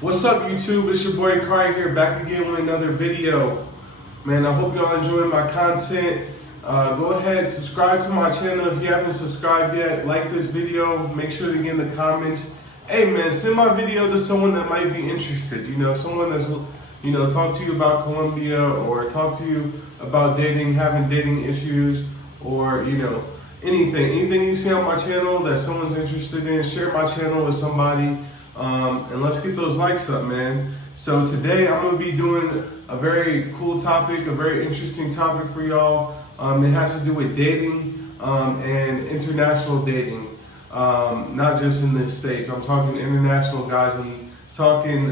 What's up, YouTube? It's your boy Kari here, back again with another video. Man, I hope y'all enjoying my content. Go ahead, subscribe to my channel if you haven't subscribed yet. Like this video, make sure to get in the comments. Hey man, send my video to someone that might be interested. You know, someone that's, talk to you about Colombia, or talk to you about dating, having dating issues, or, anything you see on my channel that someone's interested in. Share my channel with somebody. And let's get those likes up, man. So today I'm gonna be doing a very cool topic, a very interesting topic for y'all. It has to do with dating and international dating, not just in the States. I'm talking international guys. I'm talking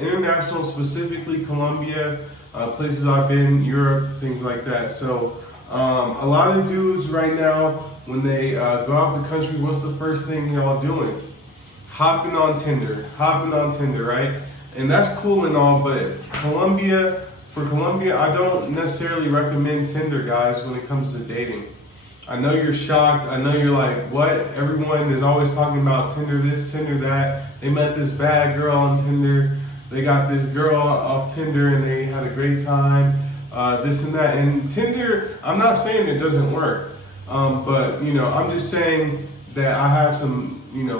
international, specifically Colombia, places I've been, Europe, things like that. So a lot of dudes right now, when they go out the country, what's the first thing y'all doing? Hopping on Tinder, right? And that's cool and all, but for Colombia, I don't necessarily recommend Tinder, guys, when it comes to dating. I know you're shocked. I know you're like, what? Everyone is always talking about Tinder this, Tinder that. They met this bad girl on Tinder. They got this girl off Tinder and they had a great time, this and that. And Tinder, I'm not saying it doesn't work, but, I'm just saying that I have some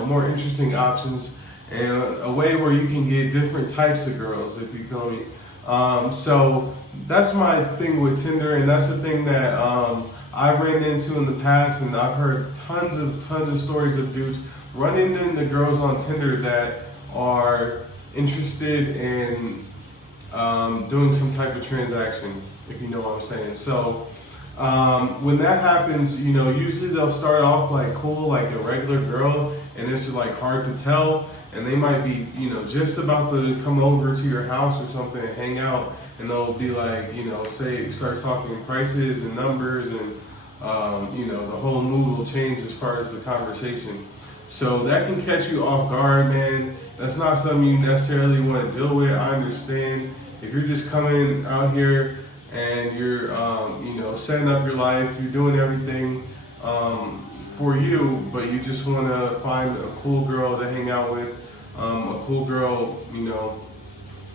more interesting options and a way where you can get different types of girls, if you feel me. So that's my thing with Tinder, and that's the thing that I've ran into in the past, and I've heard tons of stories of dudes running into girls on Tinder that are interested in doing some type of transaction, if you know what I'm saying. So when that happens, usually they'll start off like cool, like a regular girl, and it's like hard to tell, and they might be, just about to come over to your house or something and hang out, and they'll be like, start talking prices and numbers, and the whole mood will change as far as the conversation. So that can catch you off guard, man. That's not something you necessarily want to deal with. I understand if you're just coming out here and you're, setting up your life, you're doing everything for you, but you just want to find a cool girl to hang out with, a cool girl,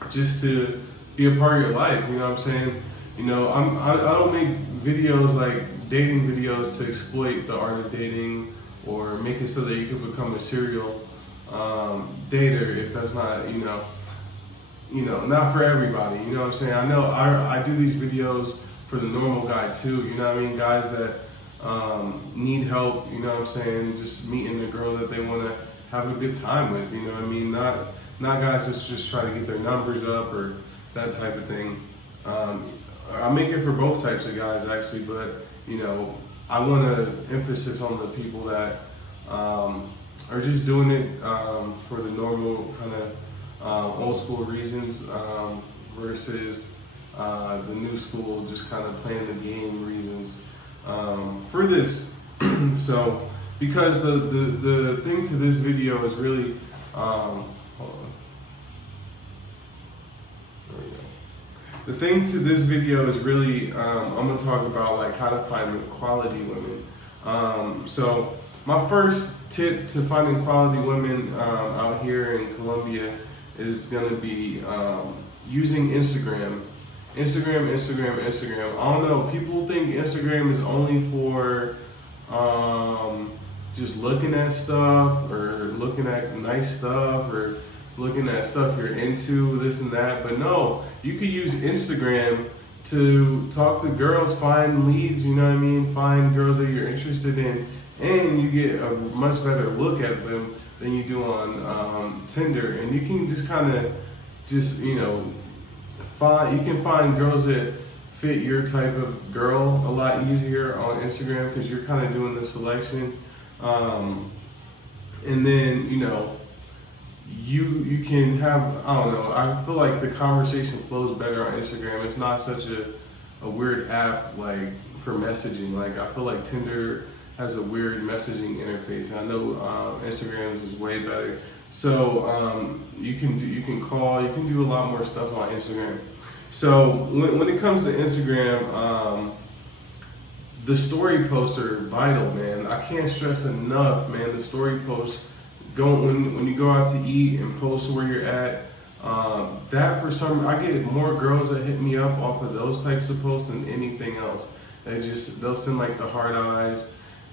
just to be a part of your life. You know what I'm saying? I don't make videos like dating videos to exploit the art of dating or make it so that you can become a serial dater, if that's not, not for everybody. You know what I'm saying? I know I do these videos for the normal guy too. You know what I mean? Guys that need help. You know what I'm saying? Just meeting the girl that they want to have a good time with. You know what I mean? Not guys that's just trying to get their numbers up or that type of thing. I make it for both types of guys actually, but I want to emphasis on the people that are just doing it for the normal kind of old school reasons versus the new school, just kind of playing the game reasons for this. So, because the thing to this video is really, hold on. There we go. The thing to this video is really, I'm gonna talk about like how to find quality women. So my first tip to finding quality women out here in Colombia is gonna be using Instagram. Instagram. I don't know, people think Instagram is only for just looking at stuff, or looking at nice stuff, or looking at stuff you're into, this and that. But no, you could use Instagram to talk to girls, find leads, you know what I mean? Find girls that you're interested in, and you get a much better look at them than you do on Tinder. And you can just kind of you can find girls that fit your type of girl a lot easier on Instagram, because you're kind of doing the selection. And then, you can have, I don't know, I feel like the conversation flows better on Instagram. It's not such a weird app like for messaging. Like, I feel like Tinder has a weird messaging interface. I know Instagram's is way better. So you can call, you can do a lot more stuff on Instagram. So when it comes to Instagram, the story posts are vital, man. I can't stress enough, man. The story posts, when you go out to eat and post where you're at, That for some, I get more girls that hit me up off of those types of posts than anything else. They'll send like the heart eyes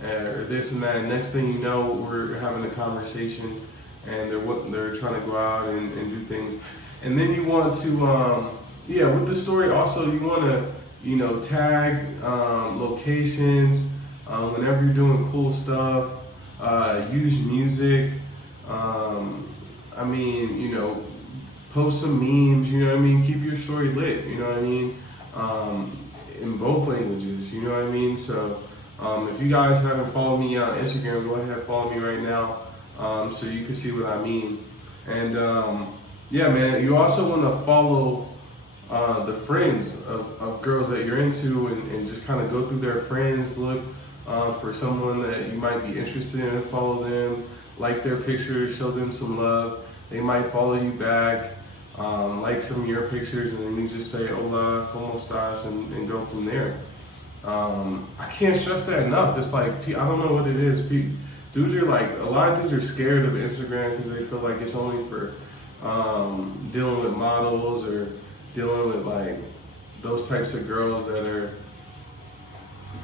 or this and that. And next thing you know, we're having a conversation, and they're trying to go out and do things. And then you want to, with the story also, you want to, tag locations whenever you're doing cool stuff. Use music. Post some memes. You know what I mean. Keep your story lit. You know what I mean. In both languages. You know what I mean. So if you guys haven't followed me on Instagram, go ahead and follow me right now, so you can see what I mean. And man, you also want to follow the friends of girls that you're into, and just kind of go through their friends, look for someone that you might be interested in, follow them, like their pictures, show them some love. They might follow you back, like some of your pictures, and then you just say hola, ¿cómo estás, and go from there. I can't stress that enough. It's like, I don't know what it is. Dudes are like, a lot of dudes are scared of Instagram because they feel like it's only for dealing with models or dealing with like those types of girls that are,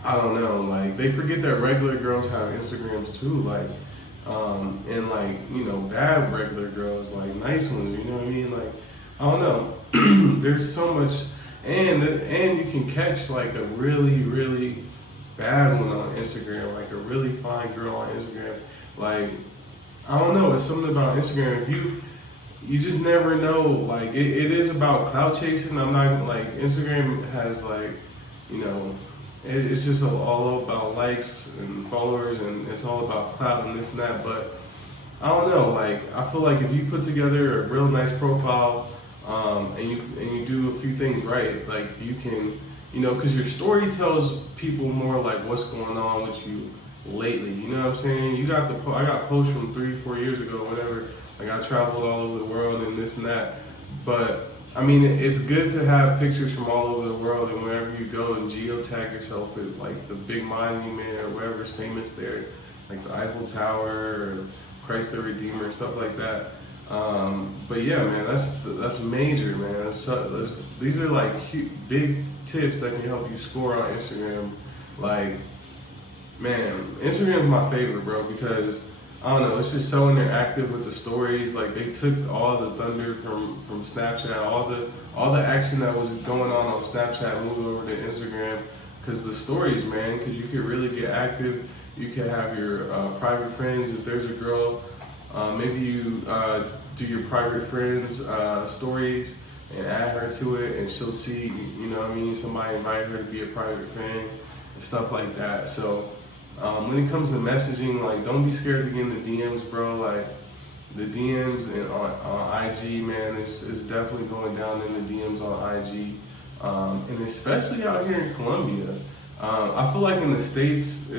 I don't know, like they forget that regular girls have Instagrams too, like, and like, bad regular girls, like nice ones, you know what I mean? Like, I don't know. There's so much, and you can catch like a really, really bad one on Instagram, like a really fine girl on Instagram. Like, I don't know, it's something about Instagram. If you just never know, like it is about clout chasing. I'm not like, Instagram has like, it's just all about likes and followers, and it's all about clout and this and that. But I don't know, like I feel like if you put together a real nice profile, and you do a few things right, like you can, because your story tells people more like what's going on with you lately. You know what I'm saying? I got posts from 3-4 years ago, whatever. Like I traveled all over the world and this and that. But I mean, it's good to have pictures from all over the world, and wherever you go, and geotag yourself with like the big monument or wherever's famous there, like the Eiffel Tower or Christ the Redeemer, stuff like that. But yeah, man, that's major, man. These are like big tips that can help you score on Instagram. Like, man, Instagram is my favorite, bro, because I don't know, it's just so interactive with the stories. Like they took all the thunder from Snapchat, all the action that was going on Snapchat moved over to Instagram, because the stories, man, because you could really get active. You can have your private friends. If there's a girl, maybe you do your private friends stories and add her to it, and she'll see, somebody invite her to be a private friend and stuff like that. So when it comes to messaging, like don't be scared to get in the DMs, bro. Like the DMs and on IG, man, it's definitely going down in the DMs on IG, and especially out here in Colombia. I feel like in the States,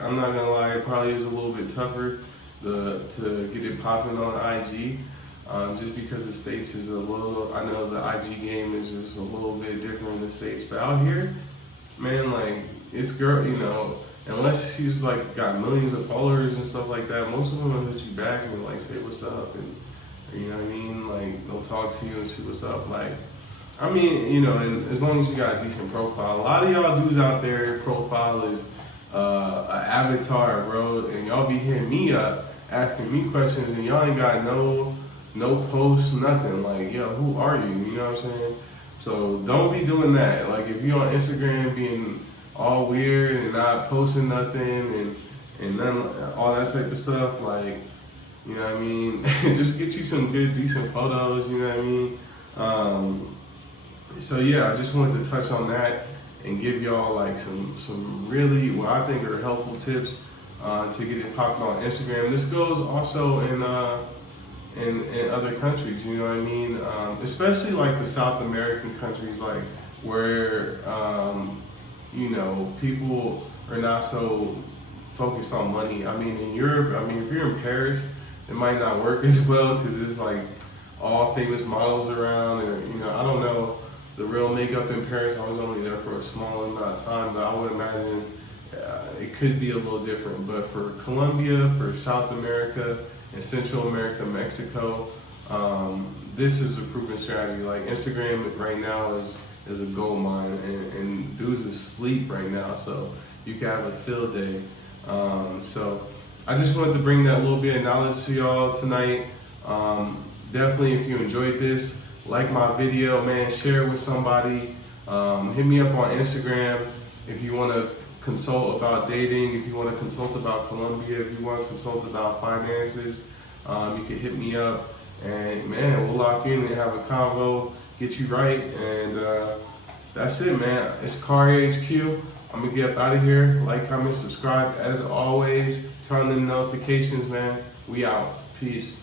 I'm not gonna lie, it probably is a little bit tougher to get it popping on IG, just because the States is a little, I know the IG game is just a little bit different in the States, but out here, man, like it's unless she's like got millions of followers and stuff like that, most of them will hit you back and like say what's up, and you know what I mean, like they'll talk to you and see what's up. Like, I mean, and as long as you got a decent profile. A lot of y'all dudes out there, profile is an avatar, bro, and y'all be hitting me up asking me questions, and y'all ain't got no posts, nothing. Like, yo, who are you? You know what I'm saying? So don't be doing that. Like, if you're on Instagram being all weird and not posting nothing and none, all that type of stuff, like, you know what I mean? Just get you some good, decent photos, you know what I mean? So yeah, I just wanted to touch on that and give y'all like some really, what I think are helpful tips to get it popping on Instagram. This goes also in other countries, you know what I mean? Especially like the South American countries, like where people are not so focused on money. I mean, in Europe, if you're in Paris, it might not work as well because it's like all famous models around, and I don't know the real makeup in Paris. I was only there for a small amount of time, but I would imagine it could be a little different. But for Colombia, for South America and Central America, Mexico, This is a proven strategy. Like Instagram right now is a gold mine, and dudes is asleep right now, so you can have a field day. So I just wanted to bring that little bit of knowledge to y'all tonight. Definitely, if you enjoyed this, like my video, man, share it with somebody. Hit me up on Instagram if you want to consult about dating, if you want to consult about Colombia, if you want to consult about finances. You can hit me up, and man, we'll lock in and have a convo, get you right, and that's it, man. It's Car HQ. I'm gonna get up out of here. Like, comment, subscribe as always. Turn on the notifications, man. We out. Peace.